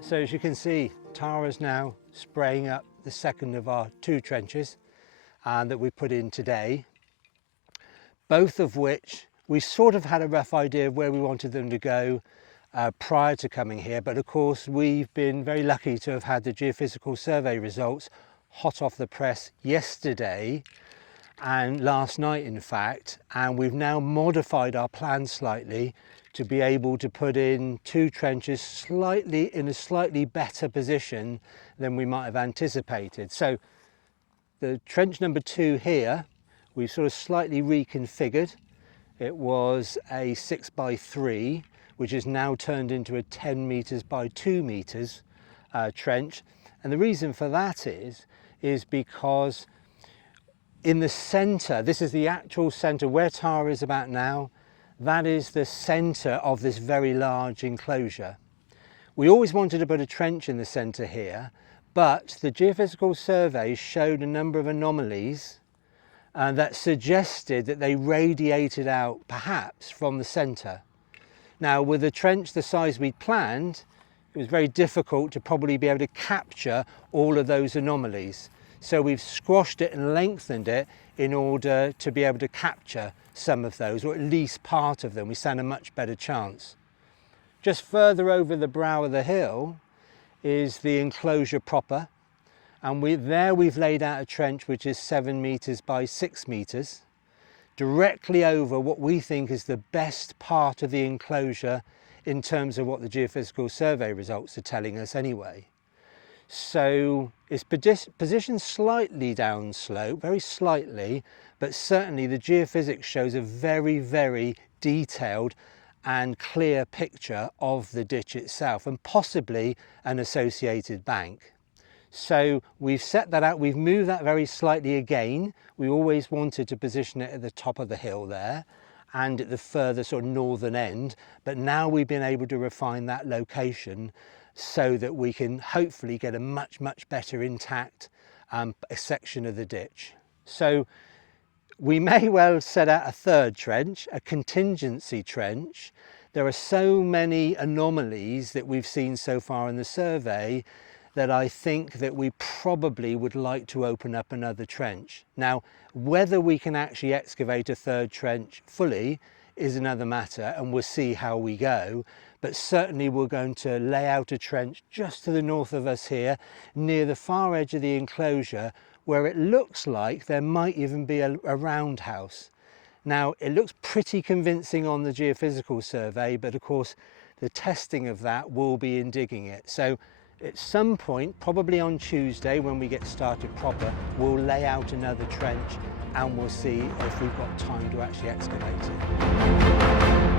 So as you can see, Tara's now spraying up the second of our 2 trenches that we put in today, both of which we sort of had a rough idea of where we wanted them to go prior to coming here, but of course we've been very lucky to have had the geophysical survey results hot off the press yesterday and last night in fact, and we've now modified our plan slightly to be able to put in 2 trenches in a slightly better position than we might have anticipated. So the trench number 2 here, we've sort of slightly reconfigured. It was a 6x3, which is now turned into a 10 meters by 2 meters trench. And the reason for that is because in the center, this is the actual center where Tara is about now, that is the center of this very large enclosure. We always wanted to put a trench in the center here, but the geophysical survey showed a number of anomalies that suggested that they radiated out perhaps from the center. Now with a trench the size we'd planned, it was very difficult to probably be able to capture all of those anomalies. So we've squashed it and lengthened it in order to be able to capture some of those, or at least part of them. We stand a much better chance. Just further over the brow of the hill is the enclosure proper, and we've laid out a trench which is 7 meters by 6 meters, directly over what we think is the best part of the enclosure in terms of what the geophysical survey results are telling us anyway. So it's positioned slightly downslope, very slightly, but certainly the geophysics shows a very, very detailed and clear picture of the ditch itself and possibly an associated bank. So we've set that out, we've moved that very slightly again. We always wanted to position it at the top of the hill there and at the further sort of northern end, but now we've been able to refine that location so that we can hopefully get a much, much better intact section of the ditch. So we may well set out a 3rd trench, a contingency trench. There are so many anomalies that we've seen so far in the survey that I think that we probably would like to open up another trench. Now, whether we can actually excavate a 3rd trench fully is another matter, and we'll see how we go. But certainly we're going to lay out a trench just to the north of us here, near the far edge of the enclosure, where it looks like there might even be a roundhouse. Now, it looks pretty convincing on the geophysical survey, but of course the testing of that will be in digging it. So at some point, probably on Tuesday when we get started proper, we'll lay out another trench and we'll see if we've got time to actually excavate it.